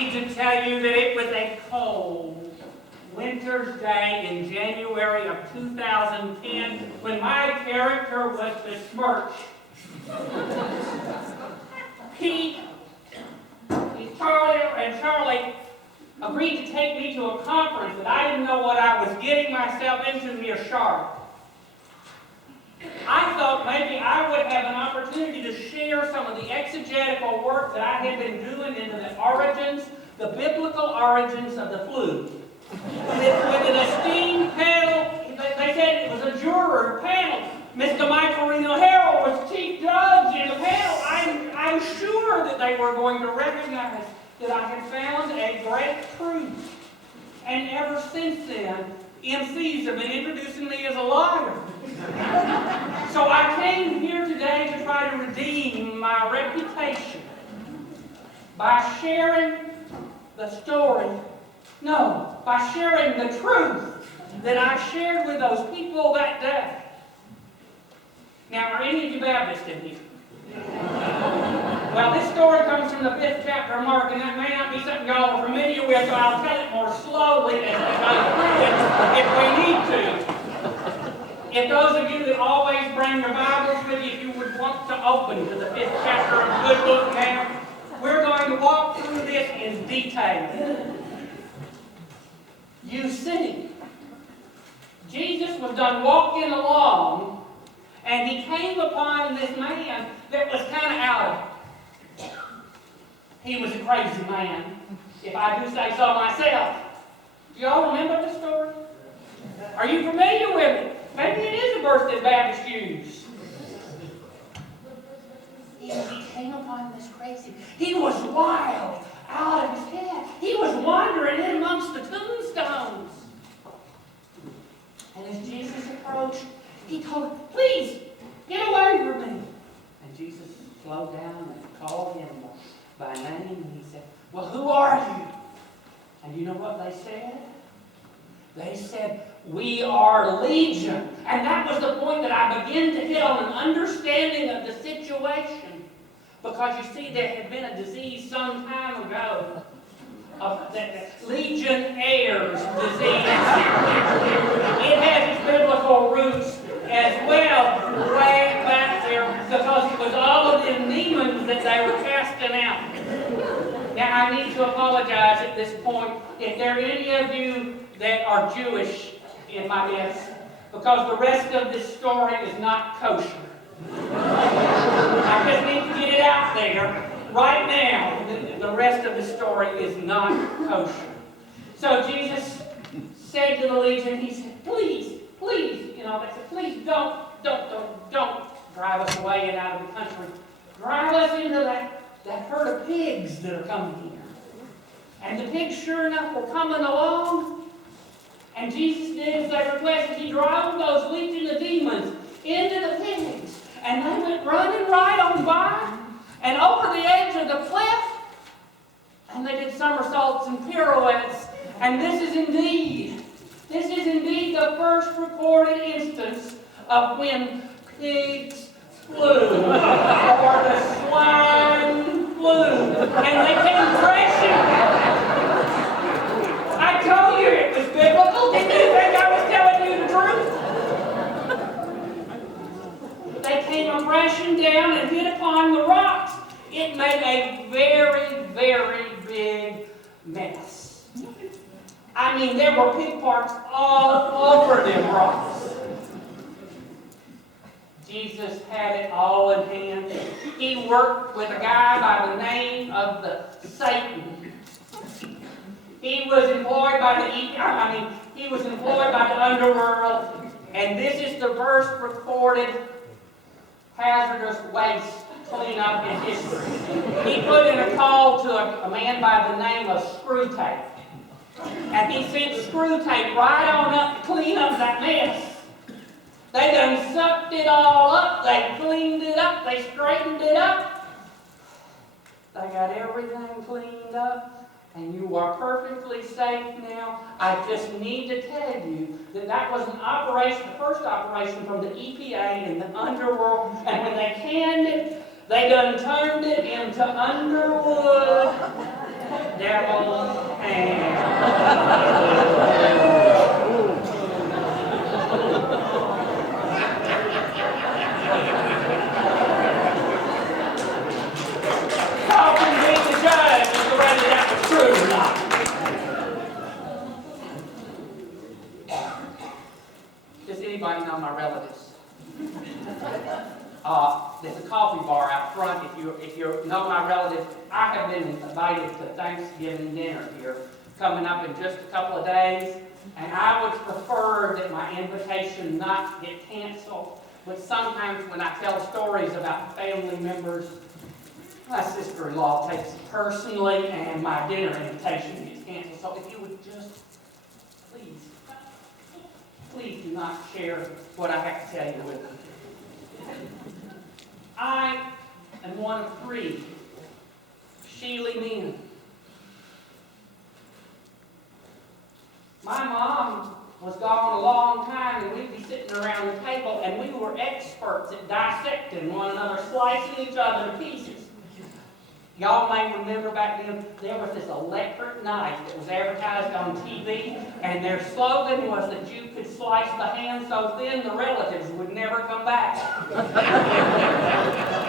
need to tell you that it was a cold winter's day in January of 2010 when my character was besmirched. Charlie agreed to take me to a conference that I didn't know what I was getting myself into near Charlotte. I thought maybe I would have an opportunity to share some of the exegetical work that I had been doing into the origins, the biblical origins of the flu. With an esteemed panel, they said it was a juror panel. Mr. Michael Reno Harrell was chief judge in the panel. I'm sure that they were going to recognize that I had found a great truth. And ever since then, MCs have been introducing me as a liar. So I came here today to try to redeem my reputation by sharing the story. No, by sharing the truth that I shared with those people that day. Now, are any of you Baptists in here? Well, this story comes from the 5th chapter of Mark, and that may not be something y'all are familiar with, so I'll tell it more slowly as we go through it if we need to. If those of you that always bring your Bibles with you, if you would want to open to the 5th chapter of the good book now, we're going to walk through this in detail. You see, Jesus was done walking along, and he came upon this man that was kind of out of it. He was a crazy man, if I do say so myself. Do y'all remember the story? Are you familiar with it? Maybe it is a verse that Baptists use. He came upon this crazy. He was wild, out of his head. He was wandering in amongst the tombstones. And as Jesus approached, he told him, "Please, get away from me." And Jesus slowed down and called him by name, and he said, "Well, who are you?" And you know what they said? They said, "We are Legion." And that was the point that I began to hit on an understanding of the situation. Because you see, there had been a disease some time ago, the Legionnaires' disease. It has its biblical roots as well, way back there, because it was all of them demons that they were casting out. Now, I need to apologize at this point if there are any of you that are Jewish in my midst, because the rest of this story is not kosher. I just need to get it out there right now. The rest of the story is not kosher. So Jesus said to the legion, he said, "Please, please," they said, "Please don't drive us away and out of the country. Drive us into that herd of pigs that are coming here." And the pigs, sure enough, were coming along. And Jesus did as they requested. He drove those legion of demons into the pigs. And they went running right on by and over the edge of the cliff. And they did somersaults and pirouettes. And this is indeed the first recorded instance of when pigs flew, or the swine flew, and they came crashing. I told you it was biblical. Didn't you think I was telling you the truth? They came crashing down and hit upon the rocks. It made a very, very big mess. I mean, there were pig parts all over them rocks. Jesus had it all in hand. He worked with a guy by the name of Satan. He was employed by the underworld, and this is the first recorded hazardous waste cleanup in history. He put in a call to a man by the name of Screwtape. And he sent Screwtape right on up to clean up that mess. They done sucked it all up. They cleaned it up. They straightened it up. They got everything cleaned up. And you are perfectly safe now. I just need to tell you that was an operation, the first operation from the EPA in the underworld. And when they canned it, they done turned it into Underwood devil ham. Y'all can be the judge as to whether that was true or not. Does anybody know my relatives? There's a coffee bar out front. If you know my relatives, I have been invited to Thanksgiving dinner here, coming up in just a couple of days, and I would prefer that my invitation not get canceled. But sometimes when I tell stories about family members, my sister-in-law takes it personally, and my dinner invitation gets canceled. So if you would just, please do not share what I have to tell you with them. I am one of 3 Shealy men. My mom was gone a long time, and we'd be sitting around the table, and we were experts at dissecting one another, slicing each other to pieces. Y'all may remember back then, there was this electric knife that was advertised on TV, and their slogan was that you could slice the hand so thin the relatives would never come back.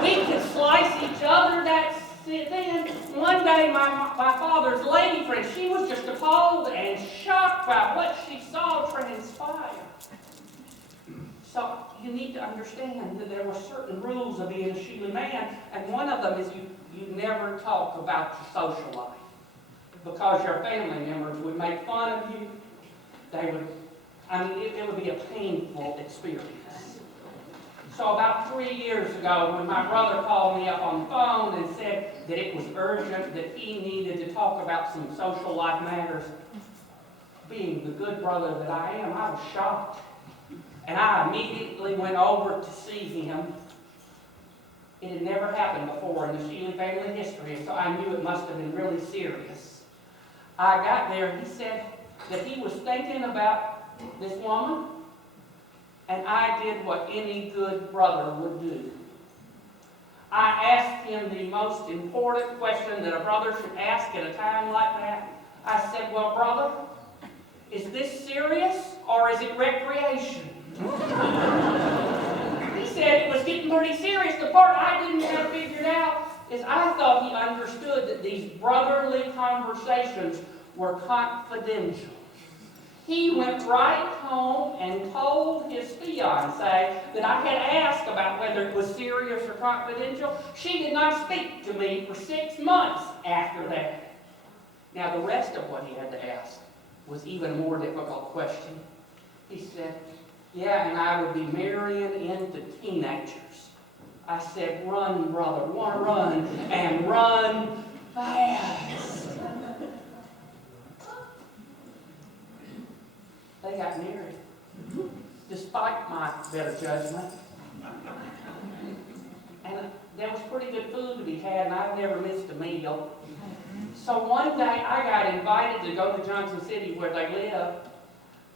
We could slice each other that thin. One day, my father's lady friend, she was just appalled and shocked by what she saw transpire. So you need to understand that there were certain rules of being a Shealy man, and one of them is you never talk about your social life, because your family members would make fun of you. It would be a painful experience. So about 3 years ago, when my brother called me up on the phone and said that it was urgent, that he needed to talk about some social life matters, being the good brother that I am, I was shocked. And I immediately went over to see him. It had never happened before in the Shealy family history, so I knew it must have been really serious. I got there, and he said that he was thinking about this woman, and I did what any good brother would do. I asked him the most important question that a brother should ask at a time like that. I said, well, brother, is this serious or is it recreation? He said it was getting pretty serious. The part I didn't have figured out is I thought he understood that these brotherly conversations were confidential. He went right home and told his fiancée that I had asked about whether it was serious or confidential. She did not speak to me for 6 months after that. Now, the rest of what he had to ask was even a more difficult question. He said, yeah, and I would be marrying into teenagers. I said, run, brother, want to run, and run fast. They got married, despite my better judgment. And there was pretty good food to be had, and I've never missed a meal. So one day I got invited to go to Johnson City where they live,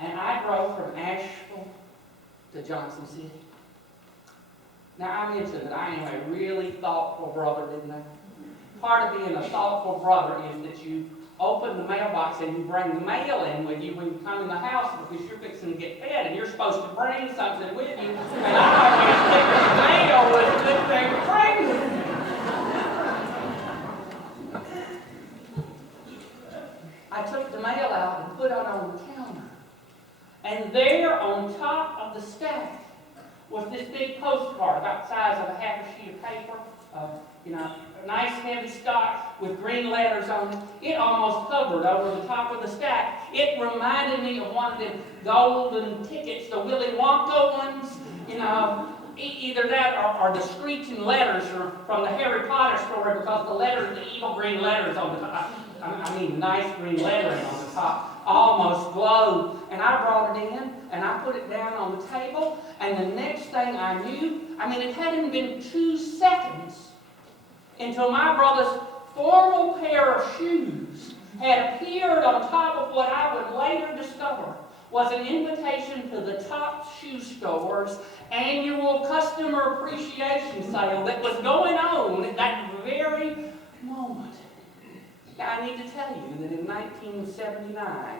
and I drove from Asheville to Johnson City. Now I mentioned that I am a really thoughtful brother, didn't I? Part of being a thoughtful brother is that you open the mailbox and you bring the mail in with you when you come in the house, because you're fixing to get fed and you're supposed to bring something with you. And I always think the mail was a good thing to bring with me. I took the mail out and put it on the counter. And there on top of the stack was this big postcard about the size of a half a sheet of paper, a nice heavy stock with green letters on it. It almost covered over the top of the stack. It reminded me of one of the golden tickets, the Willy Wonka ones, either that or the screeching letters from the Harry Potter story, because the letters, the evil green letters on the top, nice green lettering on the top, almost glowed. And I brought it in, and I put it down on the table, and the next thing I knew, it hadn't been 2 seconds until my brother's formal pair of shoes had appeared on top of what I would later discover was an invitation to the Top Shoe Store's annual customer appreciation sale that was going on at that very moment. Now, I need to tell you that in 1979,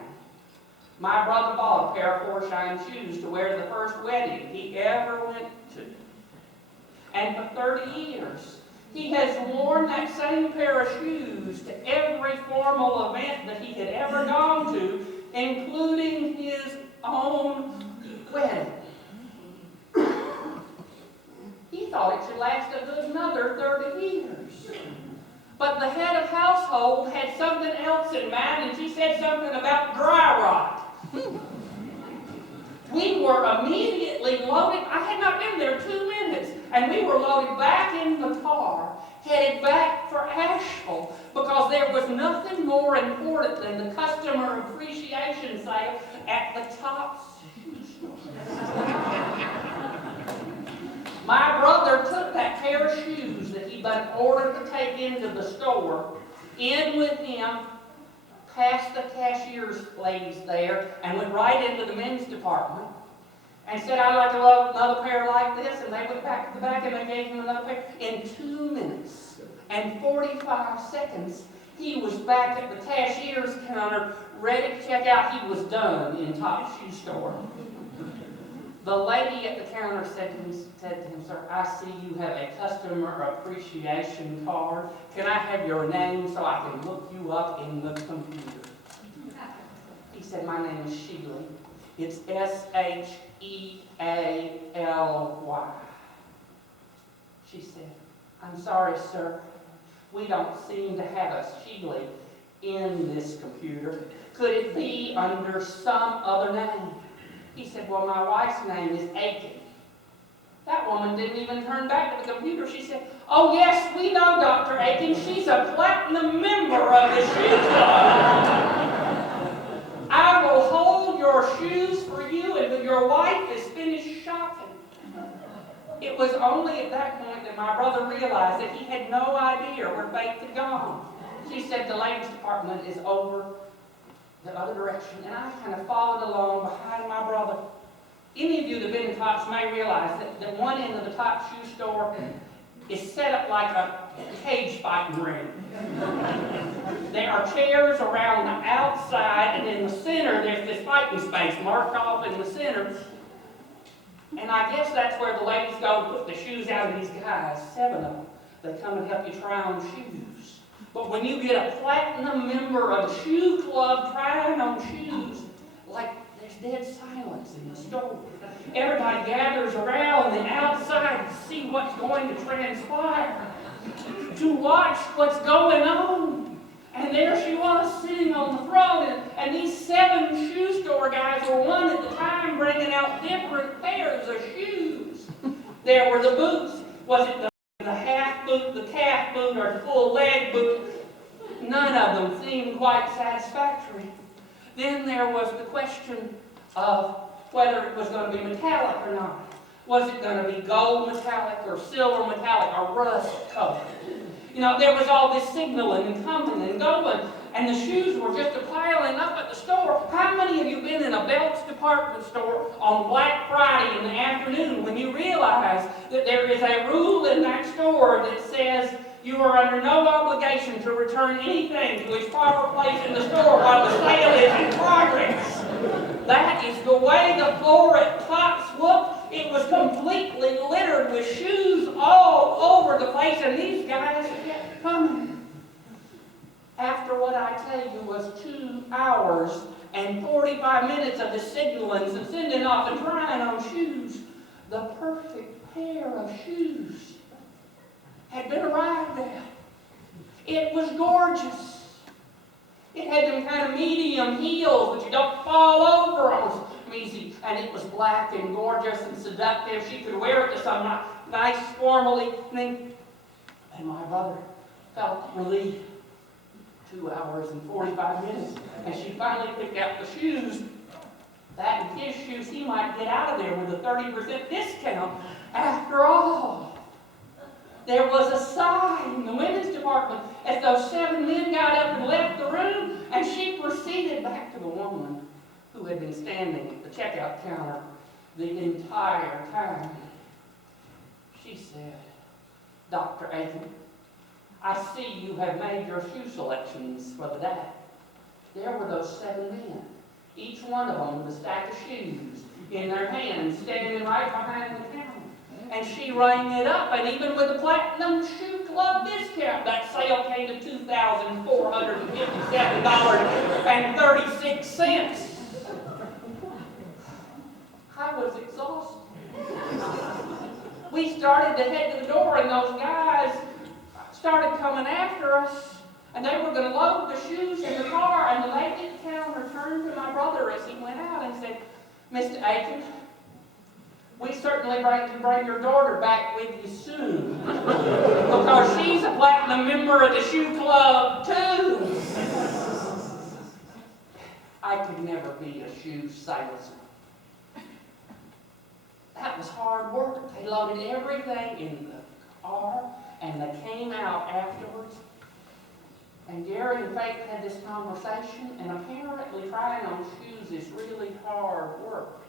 my brother bought a pair of four-shine shoes to wear to the first wedding he ever went to. And for 30 years, he has worn that same pair of shoes to every formal event that he had ever gone to, including his own wedding. He thought it should last a good another 30 years. But the head of household had something else in mind, and she said something about dry rot. We were immediately loaded. I had not been there 2 minutes, and we were loaded back in the car, headed back for Asheville, because there was nothing more important than the customer appreciation sale at the Tops shoe store. My brother took that pair of shoes that he'd been ordered to take into the store in with him, past the cashier's ladies there, and went right into the men's department and said, "I'd like to love another pair like this." And they went back to the back and they gave him another pair. In 2 minutes and 45 seconds, he was back at the cashier's counter, ready to check out. He was done in Top Shoe Store. The lady at the counter said to him, "Sir, I see you have a customer appreciation card. Can I have your name so I can look you up in the computer?" He said, "My name is Shealy. It's Shealy." She said, "I'm sorry, sir. We don't seem to have a Shealy in this computer. Could it be under some other name?" He said, "Well, my wife's name is Aiken." That woman didn't even turn back to the computer. She said, "Oh, yes, we know Dr. Aiken. She's a platinum member of the shoe club. I will hold your shoes for you until your wife is finished shopping." It was only at that point that my brother realized that he had no idea where Faith had gone. She said, "The ladies' department is over the other direction," and I kind of followed along behind my brother. Any of you that have been in Tops may realize that one end of the Top Shoe Store is set up like a cage fighting ring. There are chairs around the outside, and in the center there's this fighting space marked off in the center. And I guess that's where the ladies go to put the shoes out of these guys, 7 of them. They come and help you try on shoes. But when you get a platinum member of the shoe club trying on shoes, like there's dead silence in the store. Everybody gathers around the outside to see what's going to transpire, to watch what's going on. And there she was sitting on the throne, and these 7 shoe store guys were one at a time bringing out different pairs of shoes. There were the boots. Was it the half boot, the calf boot, or the full leg boot? None of them seemed quite satisfactory. Then there was the question of whether it was going to be metallic or not. Was it going to be gold metallic or silver metallic or rust color? You know, there was all this signaling and coming and going, and the shoes were just piling up at the store. How many of you been in a belts department store on Black Friday in the afternoon when you realize that there is a rule in that store that says you are under no obligation to return anything to its proper place in the store while the sale is in progress? That is the way the floor at Tops looked. It was completely littered with shoes all over the place, and these guys kept coming. After what I tell you was 2 hours and 45 minutes of the signaling and sending off and trying on shoes, the perfect pair of shoes had been arrived at. It was gorgeous. It had them kind of medium heels that you don't fall over on them easy, and it was black and gorgeous and seductive. She could wear it to some nice formal evening. And my brother felt relieved. 2 hours and 45 minutes, and she finally picked out the shoes. That and his shoes, he might get out of there with a 30% discount. After all, there was a sigh in the women's department as those 7 men got up and left the room, and she proceeded back to the woman who had been standing at the checkout counter the entire time. She said, "Dr. Aiken, I see you have made your shoe selections for the day. There were those 7 men, each one of them with a stack of shoes in their hands, standing right behind the counter. And she rang it up, and even with the Platinum Shoe Club discount, that sale came to $2,457.36. I was exhausted. We started to head to the door, and those guys started coming after us, and they were going to load the shoes in the car, and the lady at the counter turned to my brother as he went out and said, "Mr. Aiken, we certainly can bring your daughter back with you soon, because she's a platinum member of the shoe club too." I could never be a shoe salesman. That was hard work. They loaded everything in the car, and they came out afterwards. And Gary and Faith had this conversation, and apparently trying on shoes is really hard work.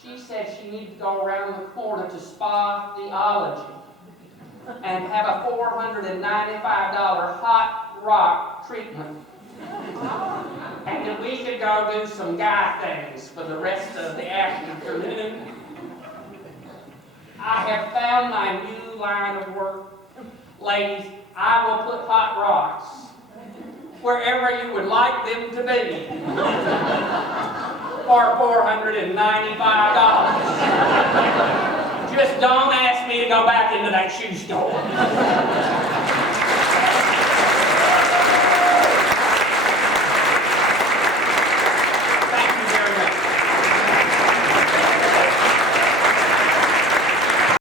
She said she needed to go around the corner to Spa Theology and have a $495 hot rock treatment. And that we could go do some guy things for the rest of the afternoon. I have found my new line of work. Ladies, I will put hot rocks wherever you would like them to be for $495. Just don't ask me to go back into that shoe store.